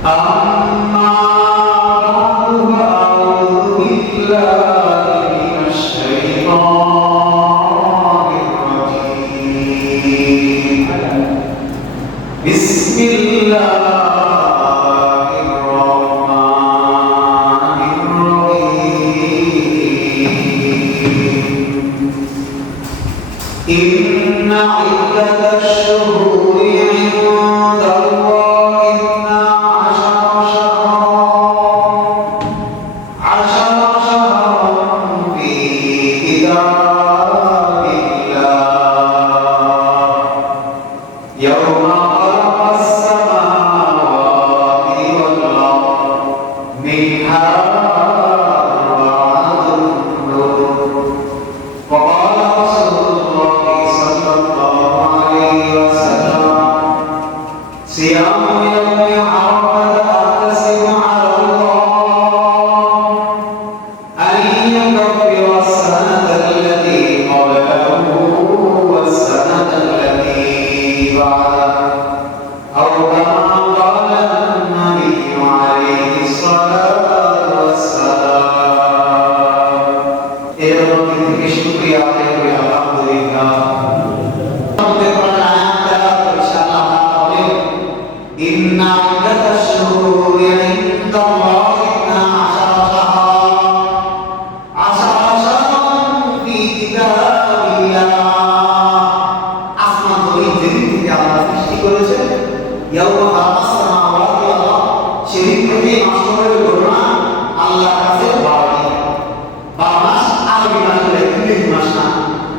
أما بعد فأعوذ بالله من الشيطان الرجيم بسم الله الرحمن الرحيم إن عدة الشهور عند الله اثنا عشر شهرا في كتاب الله يوم خلق السماوات والأرض منها أربعة حرم وقال رسول الله صلى الله عليه وسلم صيام يوم عرفة أحتسب على الله أن يكفر السنة التي قبله والسنة التي بعده أو كما قال النبي عليه الصلاة والسلام এরকম থেকে শুকরিয়া আদায় করি আলহামদুলিল্লাহ আমাদের কোরআন আয়াত তেলাওয়াত করে ইনশাআল্লাহ আমরা বলি ইন্না ইদ্দাতাশ শুহুরি ইনদাল্লাহি ইসনা আশারা শাহরান ফি কিতাবিল্লাহ আসমান জমিন যেদিন থেকে আল্লাহ সৃষ্টি করেছেন ইয়াউমা খালাকাস সামাওয়াতি ওয়াল আরদ সেদিন থেকে মাসের গণনা আল্লাহর কাছে 12 মাস আরবি মাস বলে ইংরেজি মাস না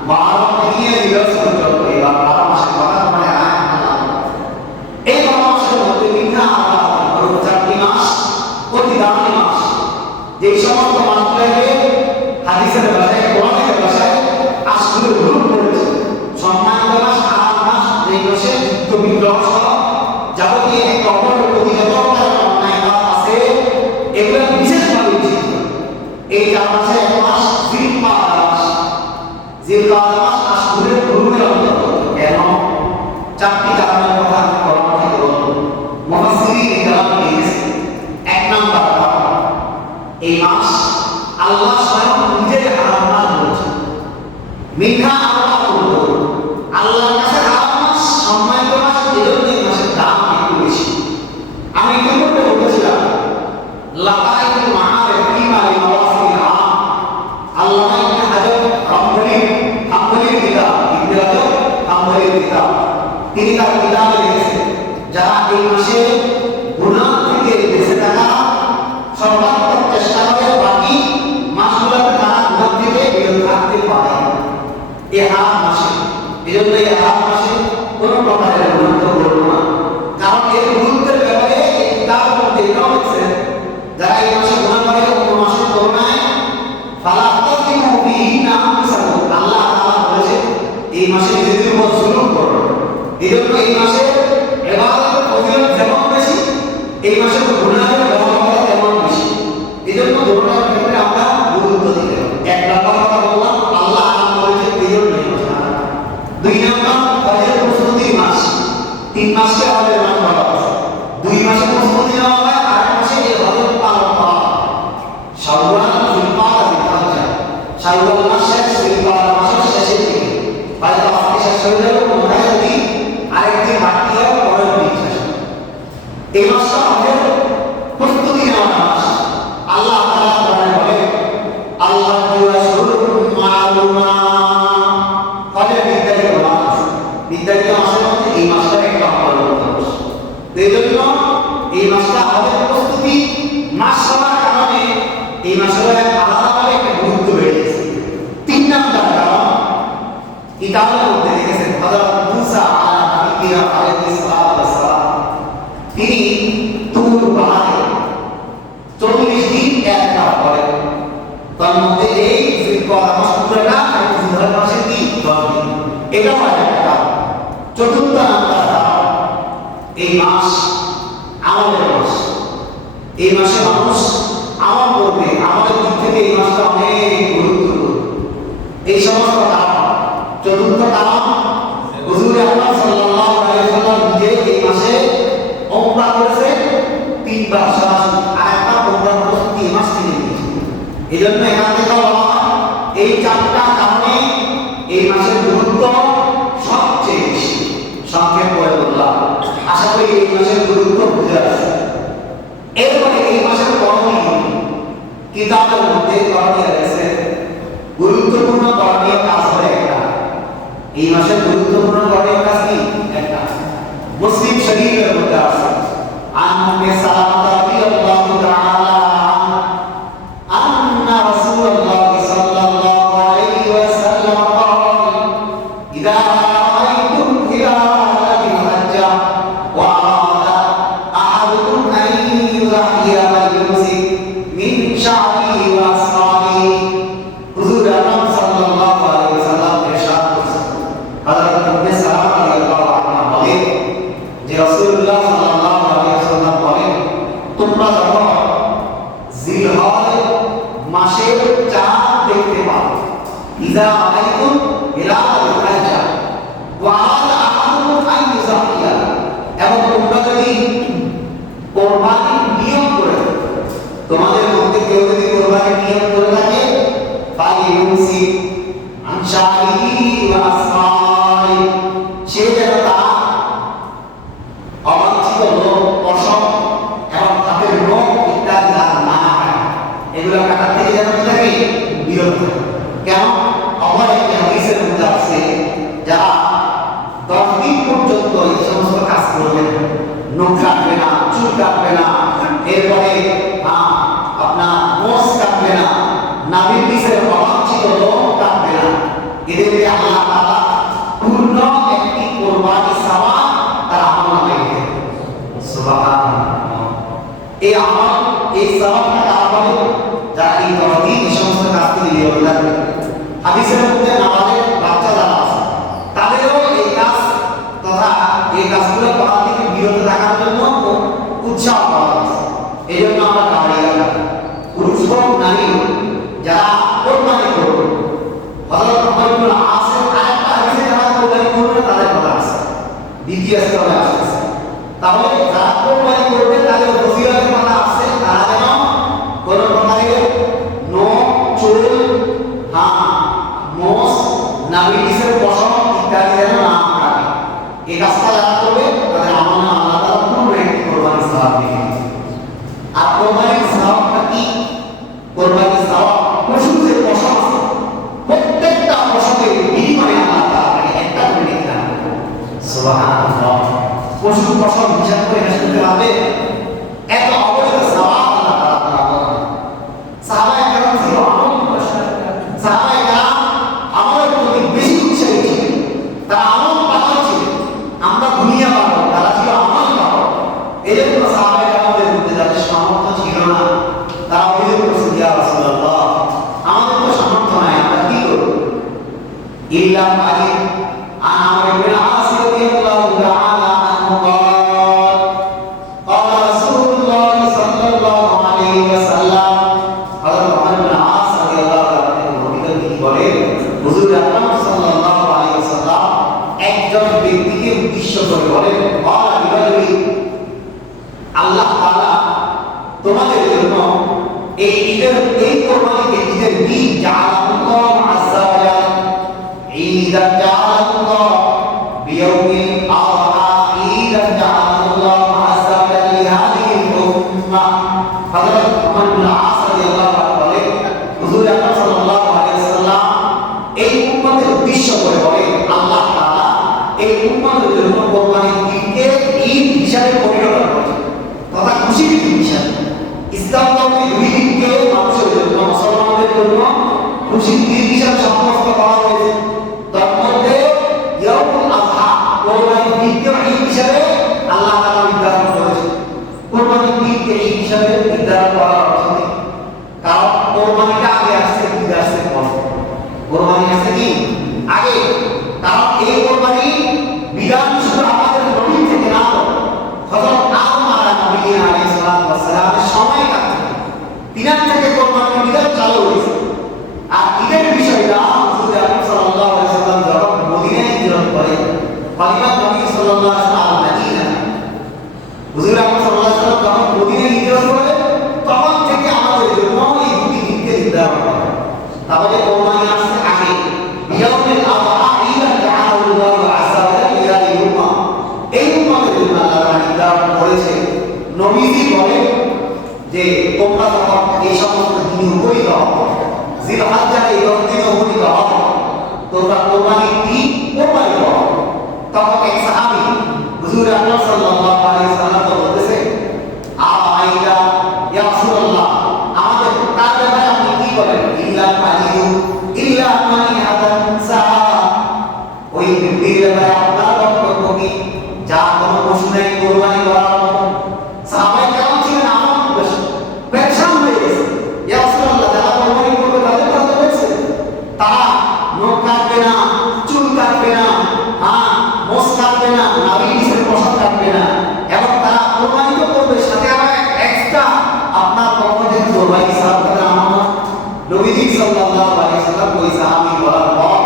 12 ইংরেজি মাস চলতে এবার 12 মাসের কথা মানে এই 12 মাসের মধ্যে মিথ্যা আর 4টি মাস অতি দামি মাস যেই সমস্ত মাসগুলোকে হাদিসের ভাষায় কোরআনের ভাষায় আশগুলো গ্রুপ করেছে সম্মানিত মাস আরাম মাস এই মাসে যুদ্ধ বিগ্রহ সহ যাবতীয় এক অপরের প্রতি যত অন্যায় কাজ আছে এগুলো বিশেষভাবে উচিত এই 4 মাসে এক মাস জিলকাদ মাস আশহুরের গ্রুপের অন্তর্গত কেন 4টি কারণের কথা আমি কোরআন থেকে বলবো মুফাসসিরিন ইকরাম লিখেছেন এক নাম্বার কারণ এই মাস আল্লাহ স্বয়ং নিজেই হারাম মাস বলেছেন মিথ্যা আল্লাহ বলতো আল্লাহর কাছে হারাম মাস সম্মানিত মাস এজন্য এই মাসের দাম একটু বেশি আমি ইতিমধ্যে বলেছিলাম লাকাইতুল মাআরিফ ফিমা লিমাওয়াসিল আম আল্লামা ইবনে হাজার হাম্বলির কিতাব ইবনে হাজার হাম্বলির কিতাব তিনি তার কিতাবে লিখেছেন যারা এই মাসে গুনাহ থেকে বেঁচে থাকা সর্বাত্মক চেষ্টা করে বাকি মাসগুলোতে তারা গুনাহ থেকে বিরত থাকতে পারে এই হারাম মাসে এজন্য এই হারাম মাসে কোনো প্রকারের গুনাহ করব না কারণ এর গুরুত্বের ব্যাপারে এই কিতাবের মধ্যে এটাও লিখেছেন যারা এই মাসে গুনাহ করে অন্য মাসের তুলনায় ফালা তাযলিমু ফীহিন্না আনফুসাকুম আল্লাহ তাআলা বলেছেন এই মাসে নিজেদের উপর জুলুম করো এজন্য এই মাসে ইবাদতের ফজিলত যেমন বেশি এই মাসে গুনাহের ব্যবহার তেমন বেশি এজন্য দুটোর ক্ষেত্রে আমরা গুরুত্ব দিতে হবে এক নম্বর কথা বললাম আল্লাহ হারাম করেছেন এজন্য এই মাস হারাম দুই নম্বর হজের প্রস্তুতির মাস 3 মাসকে হজের মাস বলা আছে 2 মাসে প্রস্তুতি নেওয়া হয় আর 1 মাসে এই হজের পালন করা হয় শাওয়াল জিলকাদা জিলহজ্জা শাওয়াল মাস শেষ জিলকাদা মাসের শেষের দিকে হয়তো আজকে শেষ হয়ে যাবে কোথায় যদি আরেকদিন বাকি হয় পরের দিন শেষ এই মাসটা আমাদের প্রস্তুতি নেওয়ার মাস আল্লাহ তাআলা কোরআনে বলে আল্লাহ রাসূলুহুম মালুমা হজের নির্ধারিত মাস নির্ধারিত মাসের মধ্যে এই মাসটা একটা অন্তর্ভুক্ত মাস এই জন্য এই মাসটা হজের প্রস্তুতি মাস হওয়ার কারণে এই মাসের আলাদাভাবে একটা গুরুত্ব বেড়ে গেছে 3 নম্বর কারণ কিতাবের মধ্যে লিখেছেন হযরত মুসা আলাইহিস সালাম তিনি তুর পাহাড়ে 40 দিন ইতিকাফ করেন তার মধ্যে এই জিলকাদা মাস পুরোটা আর জিলহজ মাসের কি 10 দিন এটা হয় একটা চতুর্থ নাম্বার কারণ এই মাস আমাদের মাস এই মাসে মানুষ আমল করবে আমাদের দিক থেকে এই মাসটা অনেক গুরুত্বপূর্ণ এই সমস্ত কারণ চতুর্থ কারণ হুজুর আকরাম সাল্লাল্লাহু আলাইহি ওয়াসাল্লাম নিজে এই মাসে উমরা করেছে তিনবার সরাসরি আর একটা তোমরা প্রস্তুতি এই মাস থেকে নিয়েছো। এই জন্য এখান থেকে এই চারটা কারণে এই মাসের গুরুত্ব সবচেয়ে বেশি। সংক্ষেপ করে বললাম, আশা করি এই মাসের গুরুত্ব বুঝে আসছে। এরপরে এই মাসের করণীয় কিতাবের মধ্যে করণীয় রয়েছে। গুরুত্বপূর্ণ করণীয় কাজ হলো একটা। এই মাসের গুরুত্বপূর্ণ করণীয় কাজ কি? একটা মুসলিম শরীফের মধ্যে আছে আন উম্মে সালামা রাদিয়াল্লাহু তাআলা আন্না রাসূলুল্লাহ সাল্লাল্লাহু আলাইহি ওয়াসাল্লাম قال ইযা রাআইতুম হিলালাল হজ্জ ওয়া আরাদা আহাদুকুম আন ইউযহিয়া ফাlyumsik মিন শা'রিহি ওয়া আসফারিহি। হুজুর আকরাম সাল্লাল্লাহু আলাইহি ওয়াসাল্লাম ইরশাদ করেছেন, হযরত উম্মে সালামা রাদিয়াল্লাহু আনহা বলেন যে রাসূলুল্লাহ সাল্লাল্লাহু আলাইহি ওয়াসাল্লাম বলেন, তোমরা যখন জিলহজ মাসের চাঁদ দেখতে পাও, ইযা রাআইতুম হিলালাল হজ্জ ওয়া আরাদা আহাদুকুম আন ইউযহিয়া, এবং তোমরা যদি কুরবানির নিয়ত করে, তোমাদের মধ্যে কেউ যদি কুরবানির নিয়ত করে থাকে, ফাlyumsik আন শা'রিহি ওয়া আসফারিহি, সে যেন তার অবাঞ্ছিত লোক, পশম এবং হাতের নখ ইত্যাদি দাঁত না কাটে, এগুলো কাটার থেকে যেন কি থাকে? বিরত থাকে। কেন? অপর একটি হাদিসের মধ্যে আছে, যারা 10 দিন পর্যন্ত এই সমস্ত কাজ করবে, নখ কাটবে না, চুল কাটবে না, এরপরে আপনার মোষ কাটবে না, নাভির নিচের অবাঞ্ছিত লোক কাটবে না, এদেরকে আল্লাহ তাআলা পূর্ণ একটি কুরবানি সওয়াব তার আমলনামায় লিখে দেন। সুবহানাল্লাহ। এই আমল, এই সওয়াবটা কারা পাবে? যারা এই 10 দিন এই সমস্ত কাজ থেকে বিরত থাকবে। হাদিসের মধ্যে নাবালেগ বাচ্চা যারা আছে তাদেরও এই কাজ তথা এই কাজগুলো করা থেকে বিরত থাকার জন্য উৎসাহ করা হয়েছে। এই জন্য আমরা কারিয়া পুরুষ হোক নারী হোক যারা কোরবানি করবে, হযরত ওমর ইবনে আসের আরেকটা হাদিসে যারা কোরবানি করবে তাদের কথা আছে, দ্বিতীয় স্তরে আসছে। তাহলে যারা কোরবানি করবে তাদের ফজিলতের কথা আছে, তারা যেন কোনো প্রকারের নখ, চুল, মোষ, নাভির নিচের পশম ইত্যাদি যেন না কাটে। এই কাজটা যারা করবে তাদের আমলনামায় আল্লাহ তাআলা পূর্ণ একটি কোরবানির সওয়াব লিখে দিয়েছেন। আর কোরবানির সওয়াবটা কি? কোরবানির সওয়াব পশুর যে পশম আছে, প্রত্যেকটা পশমের বিনিময়ে আল্লাহ তাআলা একটা করে লিখে দেন। সুবহানাল্লাহ। পশুর পশম হিসাব করে হাসতে পারবে এত অবৈধ সওয়াব আল্লাহ তাআলা করেন। সাহাবায়ে কেরাম ছিল সাহাবায়ে কেরাম আমলের প্রতি বেশি উৎসাহী ছিলেন, তারা আমল পাগল ছিলেন। আমরা দুনিয়া পাগল, তারা ছিল আমল পাগল। এই জন্য সাহাবায়ে কেরামদের মধ্যে যাদের সামর্থ্য ছিল না, তারা অভিযোগ করছেন, ইয়া রাসূলুল্লাহ, আমাদের তো সামর্থ্য নাই, আমরা কি করব? ইল্লা আলী আন আমর ইবনে আস রাদিয়াল্লাহু তাআলা আনহু قال قال رسول الله صلى الله عليه وسلم, হযরত আমর ইবনে আস রাদিয়াল্লাহু তাআলা তিনি বলেন, হুজুর আকরাম সাল্লাল্লাহু আলাইহি ওয়াসাল্লাম একজন ব্যক্তিকে উদ্দেশ্য করে বলেন, আল্লাহ তাআলা তোমাদের জন্য এই ঈদের, এই কোরবানিকে ঈদের দিন জাআলাল্লাহু আযজা ওয়া জাল, ঈদান জাআলাল্লাহু বিয়াউমিল আযহা, ঈদান জাআলাল্লাহু আযজা ওয়া জাল লিহাদিহিল উম্মাহ। হযরত ওমর ইবনে আস রাদিয়াল্লাহু আনহু বলেন, হুজুর আকরাম সাল্লাল্লাহু আলাইহি ওয়াসাল্লাম এই উম্মতের উদ্দেশ্য করে বলেন, আল্লাহ তাআলা এই উম্মতের জন্য কোরবানির দিনকে ঈদ হিসাবে পরিণত করেছেন, তথা খুশির দিন হিসাবে। ইসলাম ধর্মে দুই দিনকে মানুষের জন্য, মুসলমানদের জন্য খুশির দিন হিসাবে সাব্যস্ত করা হয়েছে। তার মধ্যে ইয়াউমুল আযহা, কোরবানির দিনকে ঈদ হিসাবে আল্লাহ তাআলা নির্ধারণ করেছেন। কোরবানির দিনকে ঈদ হিসাবে নির্ধারণ করা হয়েছে কারণ কোরবানিটা আগে আসছে, ঈদ আসছে পরে। কোরবানি আসছে কি আগে, কারণ এই কোরবানি বিধান শুধু আমাদের নবী থেকে না, হযরত আদম আলাইহিস সালামের সময় কাটে তিনার থেকে কোরবানির বিধান চালু হয়েছে। আর ঈদের বিষয়টা হুজুর আকরাম সাল্লাল্লাহু আলাইহি ওয়াসাল্লাম যখন মদিনায় হিজরত করেন, খলিফা নবী সাল্লাল্লাহু আলাইহি ওয়াসাল্লাম মদিনা, হুজুর আকরাম সাল্লাল্লাহু আলাইহি ওয়াসাল্লাম যখন মদিনায় নবীজি বলেন যে তোমরা যখন এই সমস্ত দিনে উপনীত হও, জিলহজ্জার এই 10 দিনে উপনীত হও, তোমরা কোরবানির দিন কোরবানি করো। তখন এক সাহাবী হুজুর আকরাম সাল্লাল্লাহু আলাইহি ওয়াসাল্লাম বলতেছে, আইয়া ইয়া রাসূলুল্লাহ, আমাদের তার ব্যাপারে আপনি কি বলেন? ইল্লা আলিয়ু ইল্লা মানি হাদান সা, ওই ব্যক্তির ব্যাপারে আপনার বক্তব্য কি? যা কোনো পশু নাই কোরবানি করার মতো। সাহাবায়ে কেমন ছিলেন? আমার পেরেশান হয়ে গেছে। ইয়া রাসূলুল্লাহ, যারা কোরবানি করবে তাদের কথা বলছেন, তারা নখ কাটবে না, চুল কাটবে না, মোষ কাটবে না, নাভি নিচের পোশাক কাটবে না, এবং তারা কোরবানি তো করবে, সাথে আবার এক্সট্রা আপনার পক্ষ থেকে কোরবানি সাহাব তাদের আমানত। নবীজি সাল্লাল্লাহু আলাইহি ওয়াসাল্লাম ওই সাহাবী বলার পর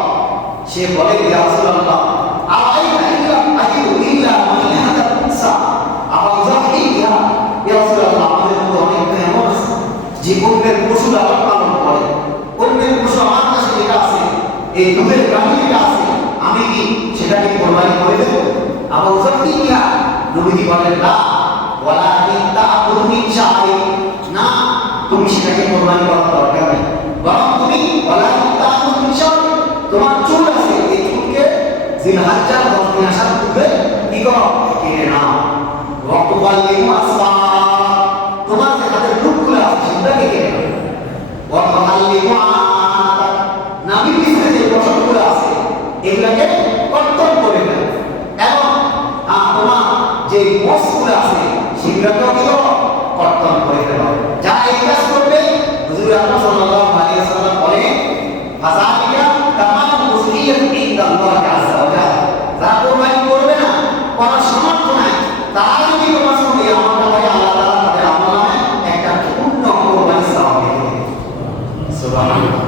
সে বলে, ইয়া রাসূলুল্লাহ, আলাইকা ইল্লা আজিদু ইল্লা মান হাদা কুসা আফাজাহি ইয়া রাসূলুল্লাহ, আমাদের মধ্যে অনেক এমন আছে যে অন্যের পশু লালন পালন করে, অন্যের পশু আমার কাছে যেটা আছে, এই দুধের গাভী যেটা আছে, আমি কি সেটাকে কোরবানি করে দেব? আফাজাহি ইয়া, নবীজি বলেন, না, ওয়ালাকিন তা'কুলু মিন শা'রি, না, তুমি সেটাকে কোরবানি করার দরকার নেই, বরং তুমি ওয়ালাকিন তা'কুলু মিন শা'রি, তোমার চুল আছে, এই চুলকে জিলহজ্জার 10 দিন আসার পূর্বে কি করো? কেটে নাও। ওয়াতুবাল্লিমু আসফা, তোমার যে হাতের টুকগুলো আছে সেটাকে কেটে নাও। ওয়াতুবাল্লিমু আনাতা, নাভির নিচে যে পশমগুলো আছে এগুলোকে কর্তন করে নাও, এবং তোমার যে মোষগুলো আছে সেগুলোকেও কি করো? কর্তন করে দাও। যারা এই কাজ করবে, হুজুর আকরাম সাল্লাল্লাহু আলাইহি ওয়াসাল্লাম বলেন, ফাযালিকা তামামু মুসলিয়াতু ইনদাল্লাহি আযজা ওয়া জাল্লা, যারা কোরবানি করবে না, করার সামর্থ্য নাই, তারা যদি তোমার সঙ্গে আমলটা করে, আল্লাহ তাআলা তাদের আমলনামায় একটা পূর্ণ কোরবানি সওয়াব দিয়ে দেবেন। সুবহানাল্লাহ।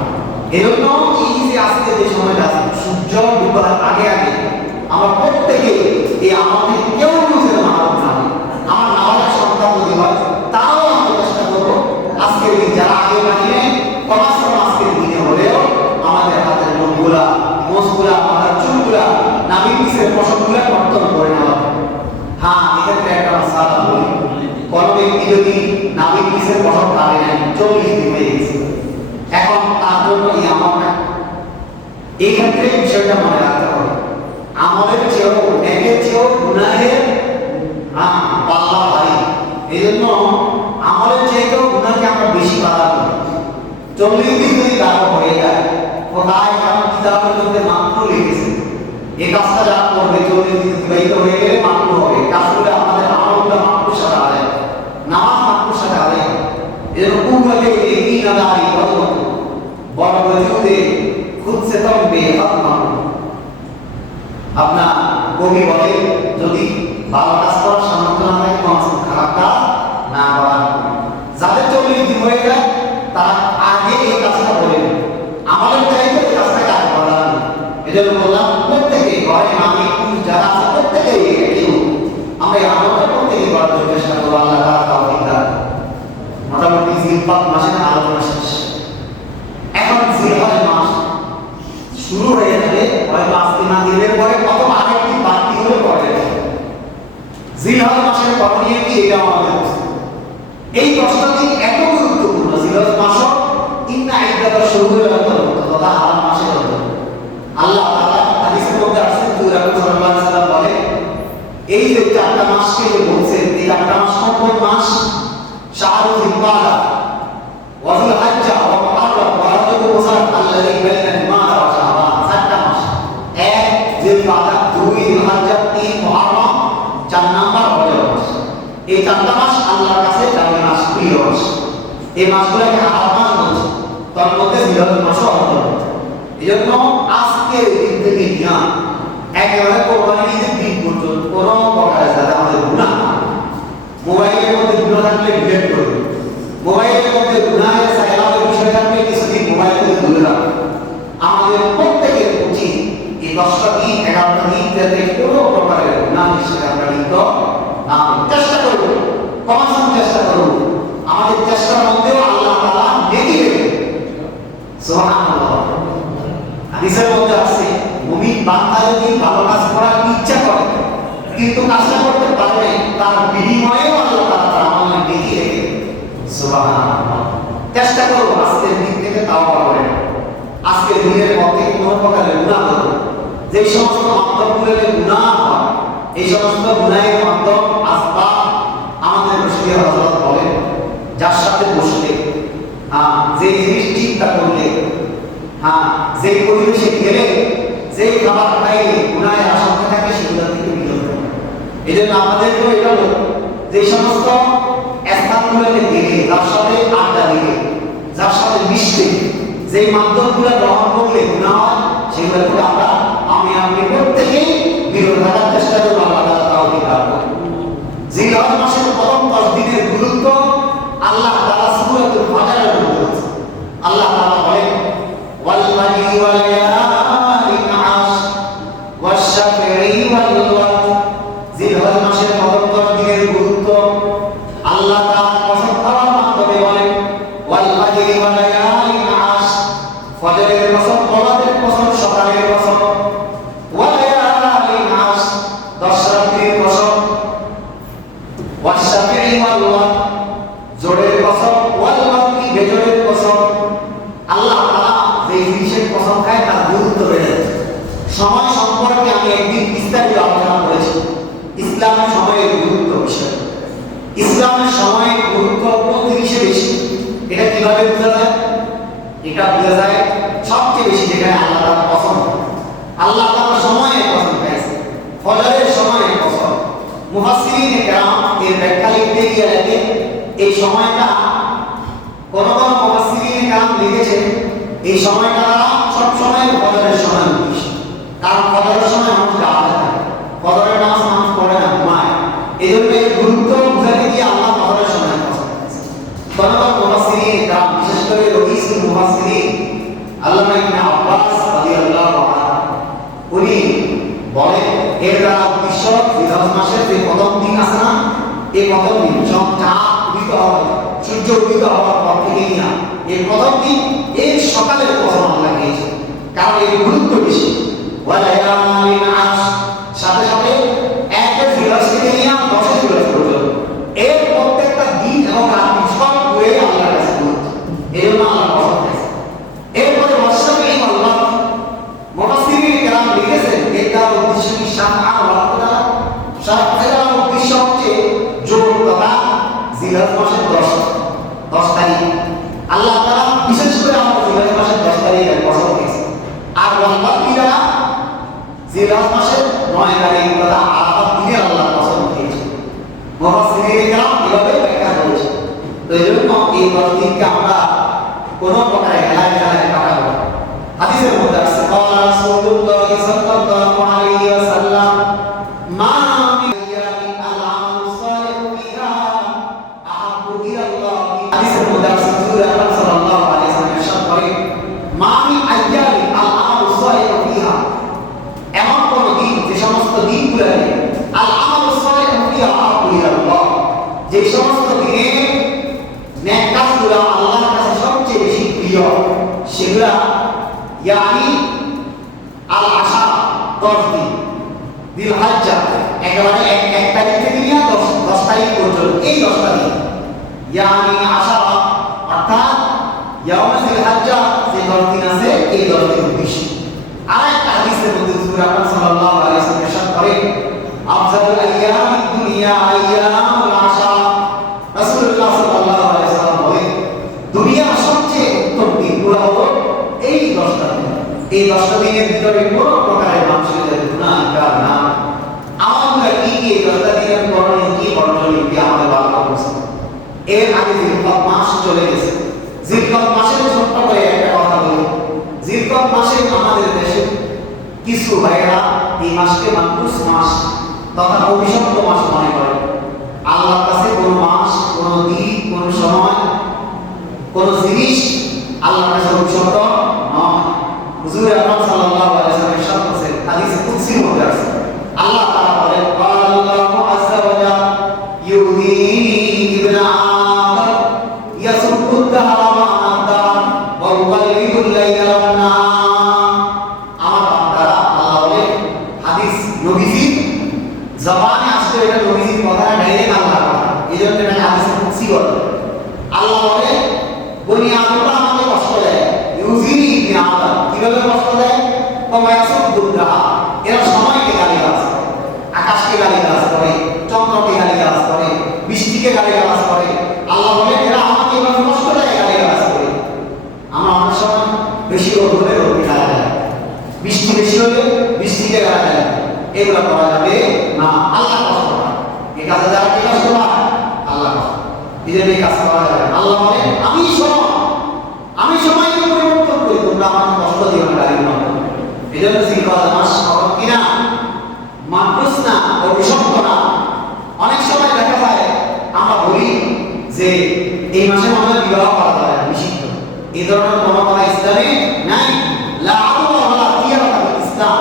এজন্য এই যে আজকে যে সময়টা আছে, সূর্য ডুবার আগে আগে আমরা প্রত্যেকে এই আমলকে কেউ বুঝে না, আমার নাওয়ালের সন্তান যদি হয় তাও আমরা চেষ্টা করবো আজকের দিন, যারা আগে বানিয়ে কমাস আজকের দিনে হলেও আমাদের হাতের লোকগুলা, মোষগুলা, মাথার চুলগুলা, নাভির নিচের পশমগুলা কর্তন করে নেওয়া। এক্ষেত্রে একটা মাসালা বলি, কোনো ব্যক্তি যদি নাভির নিচের পশম কাটে নেন, 40 দিন হয়ে গেছে, এখন তার জন্য এই আমলটা, এই ক্ষেত্রে বিষয়টা মনে রাখতে হবে, আমলের চেয়েও, নেকের চেয়েও গুনাহের পাল্লা ভারী। এই জন্য আমলের চাইতেও গুনাহকে আমরা বেশি বাধা করি। 40 দিন যদি কারো হয়ে যায়, কোথায় কারণ কিতাবের মধ্যে মাত্র লিখেছে এই কাজটা যারা করবে 40 দিন অতিবাহিত হয়ে গেলে মাত্র হবে। কাজগুলো আমাদের আমলগুলো মাত্র সাথে আদায়, নামাজ মাত্র সাথে আদায়। এই জন্য কুগুলোকে এগিয়ে না দাঁড়ি বড় বজুদে খুদ সে তম বেহাত মানুষ। আপনার কবি বলে, যদি ভালো কাজ করার সামর্থ্য না থাকে, খারাপ কাজ না করার। যাদের 40 দিন হয়ে যায় তারা আগে এই কাজটা বলেন, আমাদের চাইতে এই কাজটাকে আগে করা যাবে। এজন্য বললাম, প্রত্যেকে ঘরে মামি পুরুষ যারা আছে প্রত্যেকেই কেউ আমরা এই আমলটা প্রত্যেকেই করার জন্য চেষ্টা করবো। আল্লাহ তাআলা তাওফিক দান। মোটামুটি জিলহজ মাসের আলোচনা শেষ। এখন জিলহজ মাস শুরু হয়ে যাবে, হয়তো আজকে না দিনের পরে প্রথম আরেকটি বাড়তি হলে পড়ে। জিলহজ মাসের করণীয় কি, এটা আমাদের এই 10টা দিন এত গুরুত্বপূর্ণ। জিলহজ মাস ইন্না ইদ্দাতাশ শুহুরিল অন্তর্ভুক্ত, তথা হারাম মাসের অন্তর্ভুক্ত। আল্লাহ তাআলা হাদিসের মধ্যে আছে, হুজুর আকরাম সাল্লাল্লাহু আলাইহি ওয়াসাল্লাম বলে, এই যে 4টা মাসকে যে বলছেন, এই 4টা মাস কোন মাস? শাহরুল জিলকাদা ওয়া যুলহজ্জা ওয়া মুহররম ওয়া রজব ওয়া শাবান আল্লাযী বাইনা জুমাদা ওয়া শাবান। 4টা মাস, 1 জিলকাদা, 2 যুলহজ্জা, 3 মুহররম, 4 নাম্বার রজব মাস। এই 4টা মাস আল্লাহর কাছে দামি মাস, প্রিয় মাস। এই মাসগুলোকে হারাম মাস বলছে, তার মধ্যে জিলহজ মাসও অন্তর্ভুক্ত। এজন্য আজকের দিন থেকে নিয়ে একেবারে কোরবানির ঈদের দিন পর্যন্ত কোনো প্রকারে যাতে আমাদের গুনাহ, মোবাইলের মধ্যে গুনাহ থাকলে ডিলিট করবে, মোবাইলের মধ্যে গুনাহের সাইলাবের বিষয় থাকলে কিছুদিন মোবাইল থেকে দূরে রাখবে। আমাদের প্রত্যেকের উচিত এই 10টা দিন, 11টা দিন যাতে কোনো প্রকারের গুনাহ হিসেবে আমরা লিপ্ত না হই। চেষ্টা করব, কমানোর চেষ্টা করব, আমাদের চেষ্টার মধ্যেও আল্লাহ তাআলা নেকি দেবেন। সুবহানাল্লাহ। হাদিসের মধ্যে আছে, মুমিন বান্দা যদি ভালো কাজ করার ইচ্ছা করে কিন্তু কাজটা করতে পারবে, তার বিনিময়েও আল্লাহ তাআলা কোনো প্রকারের গুনাহ করব, যে সমস্ত মাধ্যমগুলোতে গুনাহ হয়, এই সমস্ত গুনাহের মাধ্যম আসবাব আমাদের রশিদে হযরত বলেন, যার সাথে বসলে, যে জিনিস চিন্তা করলে, যে পরিবেশে গেলে, যে খাবার খাইলে গুনাহের আশঙ্কা থাকে, সেগুলো থেকে বিরত থাকা। এই জন্য আমাদেরকে এটা বলব, যে সমস্ত স্থানগুলোতে গেলে, যার সাথে আড্ডা দিলে, যার সাথে মিশলে, যে মাধ্যমগুলো গ্রহণ করলে গুনাহ হয়, সেগুলো থেকে আমি প্রত্যেকেই বিরত থাকার চেষ্টা করবো। আল্লাহ তাআলা তাওফিক দান করুন। জিলহজ মাসের প্রথম 10 দিনের গুরুত্ব আল্লাহ তাআলা সূরাতুল ফাজরের মধ্যে বলেছেন। আল্লাহ তাআলা বলেন, ওয়াল ফাজরি ওয়া লায়ালিন আশর ওয়াশ শাফঈ ওয়াল ওয়াতর। জিলহজ মাসের প্রথম 10 দিনের গুরুত্ব আল্লাহ তাআলা কসম খাওয়ার মাধ্যমে বলেন, ওয়াল ফাজরি ওয়া লায়ালিন আশর, ফজরের কসম, বলাদের কসম, সকালের কসম, ওয়া লায়ালিন আশর, 10 রাতের কসম, ওয়াশ শাফঈ ওয়াল ওয়াতর, জোরের কসম, ওয়াল ওয়াতরি, বেজোরের কসম। আল্লাহ তাআলা যে জিনিসের কসম খায় তার গুরুত্ব বেড়ে যায়। সময় সম্পর্কে আমি একদিন বিস্তারিত আলোচনা করেছি, ইসলামের সময়ের গুরুত্ব বিষয়। ইসলামের সময়ের গুরুত্ব কোন জিনিসে বেশি, এটা কিভাবে বোঝা যায়? এটা বোঝা যায় সবচেয়ে বেশি যেখানে আল্লাহ তাআলা কসম খায়। আল্লাহ তাআলা সময়ের কসম খাইছে, ফজরের সময়ের কসম। মুফাসসিরিনে কেরাম এর ব্যাখ্যা লিখতে গিয়ে লেখেন, এই সময়টা কোন মুফাসসিরিনে কেরাম লিখেছেন, এই সময়টা সব সময় ফজরের সময় উদ্দেশ্য। কারণ ফজরের সময় মানুষ গাফেল থাকে, ফজরের নামাজ মানুষ পড়ে না, ঘুমায়। এই জন্য এর গুরুত্ব বুঝাতে গিয়ে আল্লাহ ফজরের সময় কসম খাইছে। কোন মুফাসসিরিনে কেরাম, বিশেষ করে রইসুল মুফাসসিরিন আল্লামা ইবনে আব্বাস রাদিয়াল্লাহু আনহু, উনি বলেন এর দ্বারা উদ্দেশ্য জিলহজ মাসের যে প্রথম দিন আছে না, এই প্রথম দিন চাঁদ উদিত হওয়ার, সূর্য উদিত হওয়ার পর থেকে নিয়ে এই প্রথম দিন, এর সকালের কসম আল্লাহ খেয়েছে, কারণ এর গুরুত্ব বেশি। ওয়া লায়ালিন আশর, সাথে সাথে একের জিলহজ থেকে নিয়ে 10 জিলহজ পর্যন্ত এর প্রত্যেকটা দিন এবং রাত সব ঘুরে আল্লাহর কাছে গুরুত্ব, এই জন্য আল্লাহ কসম খাইছে। এরপরে ওয়াশাফঈ ওয়াল ওয়াতর, মুফাসসিরিনে কেরাম লিখেছেন এর দ্বারা উদ্দেশ্য কি শাফআ ওয়াতর দ্বারা, শাফআ উদ্দেশ্য হচ্ছে জোর তথা জিলহজ মাসের 10 তারিখ আল্লাহ তাআলা বিশেষ করে আমাদের জিলহজ মাসের 10 তারিখের কসম খেয়েছে। আর ওয়াতর দ্বারা জিলহজ মাসের 9 তারিখ তথা আরাফাত দিনে আল্লাহ কসম খেয়েছে। মুফাসসিরিনে কেরাম এভাবে ব্যাখ্যা করেছেন। তো এজন্য এই 10 দিনকে আমরা কোন প্রকারে হেলায় কাটাবো না। হাদিসের মধ্যে আছে, ক্বালা রাসূলুল্লাহ সাল্লাল্লাহু আলাইহি ওয়াসাল্লাম, মা মিন আইয়ামিন আল আমালু সালিহু ফিহা আহাব্বু ইলাল্লাহ। হাদিসের মধ্যে আছে, রাসূল আকরাম সাল্লাল্লাহু আলাইহি ওয়াসাল্লাম ইরশাদ করেন, মা মিন আইয়ামিন আল আমালু সালিহু ফিহা, এমন কোন দিন, যে সমস্ত দিনগুলোতে আল আমালু সালিহু ফিহা আহাব্বু ইলাল্লাহ, যে সমস্ত দিনে নেক কাজগুলো আল্লাহর কাছে সবচেয়ে বেশি প্রিয়, সেগুলা ইয়ানি আল আশার 10 দিন, জিলহজ্জা একেবারে 1 তারিখ থেকে নিয়ে 10 তারিখ পর্যন্ত, এই 10টা দিন ইয়ানি আশারা, অর্থাৎ ইয়াউম জিলহজ্জা যে 10 দিন আছে, এই 10 দিন বেশি। আর একটা হাদিসের মধ্যে রাসূল আকরাম সাল্লাল্লাহু আলাইহি ওয়াসাল্লাম ইরশাদ করেন, আফজালুল আইয়ামিদ দুনিয়া আইয়ামুল আশারা। রাসূলুল্লাহ সাল্লাল্লাহু আলাইহি ওয়াসাল্লাম বলেন, দুনিয়ার সবচেয়ে উত্তম দিনগুলো হলো এই 10টা দিন। এই 10টা দিনের ভিতরে কোনো প্রকারের মানুষের গুনাহ কার না, আমাদের কি এই 10টা দিনের করণীয় কি, বর্ণনীয় কি আমাদের বাংলা করছে। এর আগে জিলহজ মাস চলে গেছে। জিলহজ মাসের ছোট্ট করে একটা কথা বলি, জিলহজ মাসে আমাদের দেশে কিছু ভাইরা এই মাসকে মানকুস মাস তথা অভিশপ্ত মাস মনে করে। আল্লাহর কাছে কোন মাস, কোন দিন, কোন সময়, কোন জিনিস আল্লাহর কাছে অভিশপ্ত নয়। হুজুর আকরাম সাল্লাল্লাহু আলাইহি ওয়াসাল্লাম ইরশাদ করেছেন, হাদিস কুদসির মধ্যে আছে, আল্লাহ তাআলা বলেন, ক্বালা আল্লাহু আযজা ওয়া জাল্লা ইউদি ইবনা আদম ইয়াসুবুদ দাহরা মা আদাম ওয়া ইউকাল্লিবুল লাইলা ওয়ান নাহার। আমার বান্দারা, আল্লাহ বলেন, হাদিস নবীজি জবানে আসলে এটা নবীজির কথা, ডাইরেক্ট আল্লাহর কথা, এজন্য এটা হাদিস কুদসি বলে। আল্লাহ বলেন, বনি আদমরা আমাকে কষ্ট দেয়, ইউজিনি ইবনে আদম, কিভাবে কষ্ট দেয়? কমায়াসুদ্দুহা, এরা সময়কে গালিগালাজ করে, আকাশকে গালিগালাজ করে, চন্দ্রকে গালিগালাজ করে, বৃষ্টিকে গালিগালাজ করে। আল্লাহ বলেন এরা আমাকে এভাবে কষ্ট দেয়, গালিগালাজ করে। আমরা অনেক সময় বেশি রোদ হলে রোদকে গালা দেয়, বৃষ্টি বেশি হলে বৃষ্টিকে গালা দেয়। এগুলো করা যাবে না, আল্লাহ কষ্ট পায়। এই কাজে যারা কি কষ্ট পায়? আল্লাহ কষ্ট পায়। এই কাজ করা যাবে না। আল্লাহ বলেন আমি সময়কে পরিবর্তন করি, তোমরা আমাকে কষ্ট দিও না, গালি না। এই জন্য জিলকদ মাস সহজ কিনা, মানবুস না, অভিশপ্ত না। অনেক সময় দেখা যায় আমরা বলি যে এই মাসে আমাদের বিবাহ করা যাবে না, নিষিদ্ধ। এই ধরনের কোনো কথা ইসলামে নাই। লা আদওয়া ওয়ালা কিয়ারাতা ফিল ইসলাম,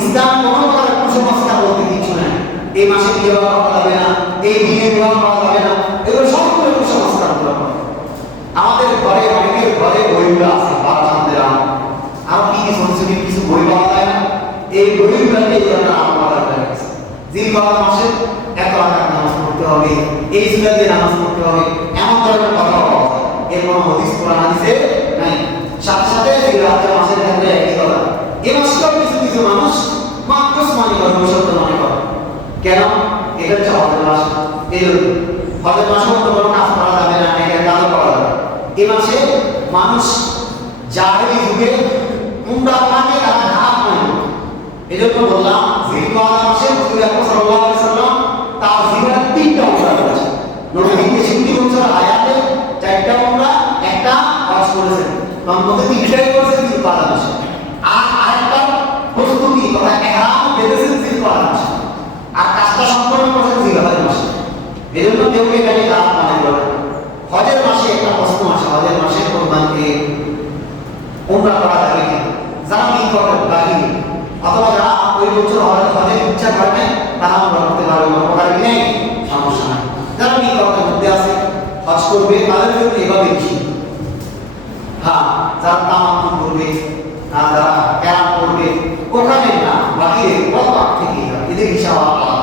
ইসলাম কোনো প্রকারের কুসংস্কার বলতে কিছু নাই। এই মাসে বিবাহ করা যাবে না, এই দিনে বিবাহ করা যাবে না, এগুলো সবগুলো কুসংস্কার বলা হয়। আমাদের ঘরে অনেকের ঘরে বইগুলো আছে, বাচ্চাদের আর কি সংস্কৃতির কিছু বই পাওয়া যায় না, এই বইগুলোতে এই ধরনের আমল করা হয়েছে। জিলকদ মাসে এত রাকাত নামাজ পড়তে হবে, এই সূরা দিয়ে নামাজ পড়তে হবে, এমন ধরনের কথা পাওয়া যায়। এর কোনো হাদিস কোরআন হাদিসে নাই। সাথে সাথে জিলহজ মাসের ক্ষেত্রে একই কথা। এই মাসটাও কিছু কিছু মানুষ মাত্রস মনে করে, অসত্য মনে করে। কেন? এটা হচ্ছে হজের মাস। এই হজের মাসে অন্য কোনো কাজ করা যাবে না, এখানে কাজও করা যাবে। এই মাসে মানুষ জাহেলি যুগে উমরা করাকে তারা ধাপ মনে করত। এই জন্য বললাম জিলকদ মাসে রাসূল আকরাম সাল্লাল্লাহু আলাইহি ওয়াসাল্লাম তার জীবনের 3টা উমরা করেছেন। নবী 63 বছর হায়াতে 4টা উমরা, একটা হজ করেছেন। তন্মধ্যে 3টাই করেছেন জিলকদ মাসে। আর আরেকটা প্রস্তুতি তথা ইহরাম বেঁধেছেন জিলকদ মাসে। আর কাজটা সম্পন্ন করেছেন জিলহজ মাসে। এই জন্য কেউ এটাকে ধাপ মনে করে। হজের মাসে একটা প্রশ্ন আসে, হজের মাসে কোরবানিকে উমরা করা যাবে কি? যারা কি করে বাহিনী অথবা যারা ওই বছর হজের ইচ্ছা করে তারা উমরা করতে পারবে, কোনো প্রকার কি নেই, সমস্যা নাই। যারা কি করতে মধ্যে আছে হজ করবে তাদের জন্য এভাবে বেশি। হ্যাঁ, যারা তামাত্তুম করবে, যারা কেরাম করবে, ওখানে না, বাহিরে কত থেকে এদের হিসাব আলাদা।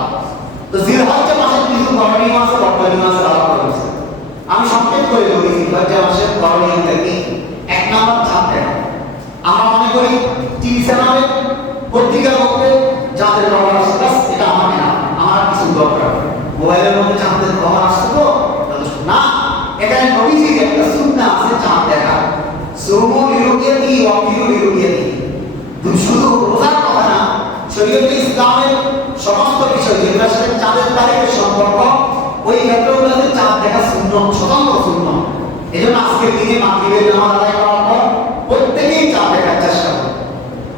তো জিলহজ মাসের কিছু করণীয় আছে, বর্তমানীয় আছে, আলাদা করেছে। আমি সংক্ষেপ করে বলি জিলহজ মাসের করণীয়টা কি। 1 নম্বর চাঁদ দেখা। আমরা মনে করি টিভি চ্যানেলে পত্রিকার মধ্যে চাঁদের খবর আসছে, এটা আমার না, আমার কিছু দরকার। মোবাইলের মধ্যে চাঁদের খবর আসছে তো না, এখানে নবীজির একটা সুন্নাহ আছে চাঁদ দেখা। সুমু লিরুইয়াতি ওয়া ফিরু লিরুইয়াতি। শুধু রোজার কথা না, শরীয়তে ইসলামের সমস্ত বিষয় যেগুলোর সাথে চাঁদের তারিখের সম্পর্ক, ওই ক্ষেত্রগুলোতে চাঁদ দেখা সুন্নাহ, স্বতন্ত্র সুন্নাহ। এজন্য আজকের দিনে মাগরিবের নামাজ আদায় করার পর প্রত্যেকেই চাঁদ দেখার চেষ্টা করবে।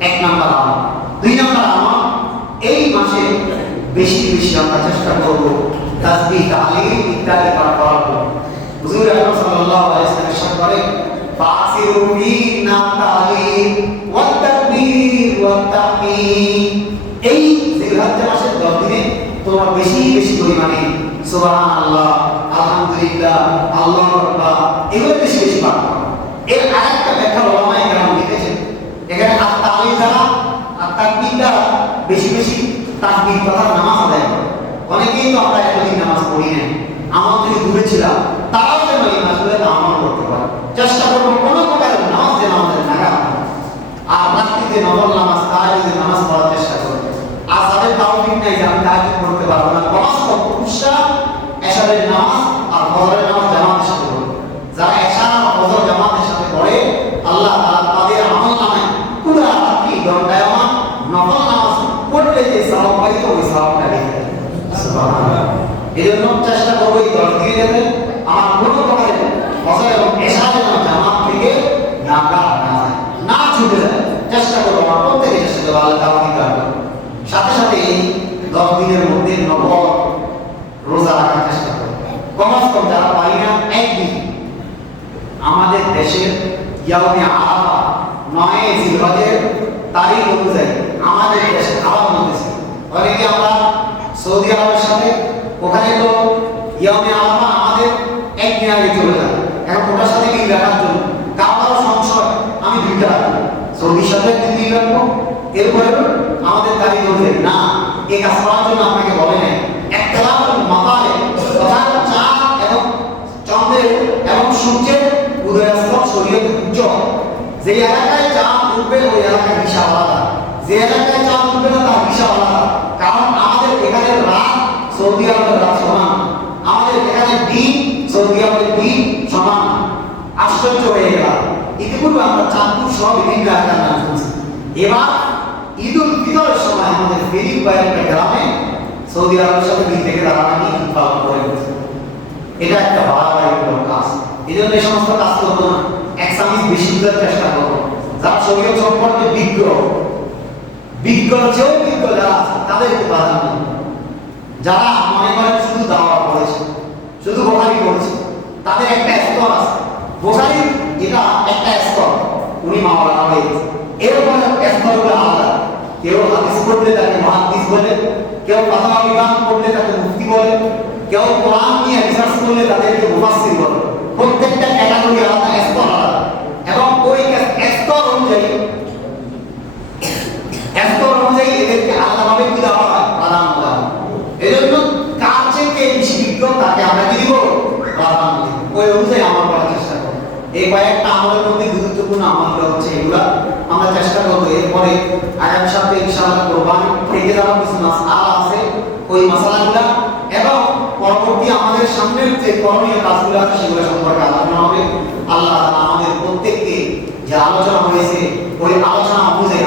1 নম্বর আমল। 2 নম্বর আমল, এই মাসে বেশি বেশি আমরা চেষ্টা করব তাসবিহ, তাহলিল ইত্যাদি পাঠ করার জন্য। হুজুর আকরাম সাল্লাল্লাহু আলাইহি ওয়াসাল্লাম ইরশাদ করেন ফাসিরু ফিনা তাহলিল ওয়া তাকবীর ওয়া তাহমিদ। এই জিলহজ মাসের 10 দিনে তোমরা বেশি বেশি পরিমাণে সুবহানাল্লাহ, আলহামদুলিল্লাহ, আল্লাহু আকবার এগুলো বেশি বেশি পাঠ করো। এর আরেকটা ব্যাখ্যা ওলামায়ে কেরাম লিখেছেন, এখানে আত-তাহলিল দ্বারা, আত-তাকবীর দ্বারা বেশি বেশি তাকবীর তথা নামাজ আদায় করো। অনেকেই তো আমরা এতদিন নামাজ পড়ি না, আমল থেকে দূরে ছিলাম, তারাও যেন এই মাসগুলোতে আমল করতে পারে। চেষ্টা করবো কোনো প্রকারের নামাজ যেন আমাদের নাগা হয়। আর রাত্রিতে নফল নামাজ, তাহাজ্জুদের নামাজ পড়ার চেষ্টা করবো। আর যাদের তাওফিক নাই যে আমি তাহাজ্জুদ পড়তে পারবো না, কম পুরুষরা এশারের নামাজ আর ফজরের নামাজ জামাতের সাথে পড়বে। যারা এশা আর ফজর জামাতের সাথে পড়ে, আল্লাহ তাআলা তাদের আমল নামায় পুরো রাত্রি দণ্ডায়মান নফল নামাজ পড়লে যে সওয়াব পাই, ওই সওয়াবটা লিখে দেন। সুবহানাল্লাহ। এজন্য চেষ্টা করব এই 10 দিনে যাতে আমার কোনো প্রকারে ফজর এবং এশা যেন জামাত থেকে না যায়, না ছুটে যায়। চেষ্টা করব, আমার প্রত্যেকে চেষ্টা করব, আল্লাহ তাওফিক দান করুন। সাথে সাথে এই 10 দিনের মধ্যে নফল রোজা রাখার চেষ্টা করব। কমাস কম যারা পারি না, একদিন আমাদের দেশের ইয়াউমে আরাফা 9 জিলহজের তারিখ অনুযায়ী আমাদের দেশে আলাদা হতেছে। অনেকে আমরা সৌদি আরবের সাথে, ওখানে তো ইয়াউমে আরাফা আমাদের একদিন আগে চলে যায়। এখন ওটার সাথে মিল রাখার জন্য কারো সংশয়, আমি 2টা রাখবো, সৌদির সাথে 2 দিন রাখবো, এরপরে আমাদের তারিখ অনুযায়ী না। এই কাজ করার জন্য আপনাকে বলে নেই একতলাফুল মাতালে, তথা চাঁদ এবং চন্দ্রের এবং সূর্যের উদয়াস্তর শরীয়তে উজ্জ্বল। যে এলাকায় চাঁদ উঠবে ওই এলাকার হিসাব আলাদা, যে এলাকায় চাঁদ উঠবে না তার বিষয় আলাদা, কারণ আমাদের এখানে রাত সৌদি আরবের রাত সমান, আমাদের এখানে দিন সৌদি আরবের দিন সমান। আশ্চর্য হয়ে গেল, ইতিপূর্বে আমরা চাঁদপুর সহ বিভিন্ন এলাকার নাম শুনছি, এবার ঈদুল ফিতরের সময় আমাদের ফেরি একটা গ্রামে সৌদি আরবের সাথে মিল থেকে তারা নাকি ঈদ পালন করে গেছে। এটা একটা বাড়াবাড়ি কাজ, এই জন্য এই সমস্ত কাজ করবো না, এক সামিজ বেশি বুঝার চেষ্টা করবো, যারা শরীর সম্পর্কে বিজ্ঞ, বিজ্ঞ চেয়েও বিজ্ঞ যারা আছে তাদেরকে প্রাধান্য, যারা মনে করেন শুধু দাওয়া পড়েছে, শুধু বোখারি পড়েছে, তাদের একটা স্তর আছে, বোখারি এটা একটা স্তর, উনি মাওলানা হয়ে গেছে, এরপরে স্তরগুলো আলাদা, কেউ হাদিস পড়লে তাকে মুহাদ্দিস বলে, কেউ ফাতোয়া বিভাগ পড়লে তাকে মুফতি বলে, কেউ কোরআন নিয়ে রিসার্চ করলে তাদেরকে মুফাসসির বলে। প্রত্যেকটা ক্যাটাগরি আলাদা, স্তর আলাদা, এবং ওই স্তর অনুযায়ী এদেরকে আলাদাভাবে কি দেওয়া হয়, প্রাধান্য দেওয়া হয়। এই জন্য কার চেয়ে বেশি বিজ্ঞ তাকে আমরা কি দিব, প্রাধান্য দিব, ওই অনুযায়ী আমল করার চেষ্টা করব। এই কয়েকটা আমলের মধ্যে গুরুত্বপূর্ণ আমলটা হচ্ছে এগুলা, আমরা চেষ্টা করবো। এরপরে আগামী সপ্তাহে ইনশাআল্লাহ কোরবানি থেকে যাওয়া কিছু মাসআলা আছে, ওই মাসালাগুলা এবং পরবর্তী আমাদের সামনের যে করণীয় কাজগুলো আছে সেগুলো সম্পর্কে আলোচনা হবে। আল্লাহ তাআলা আমাদের প্রত্যেককে যে আলোচনা হয়েছে ওই আলোচনা অনুযায়ী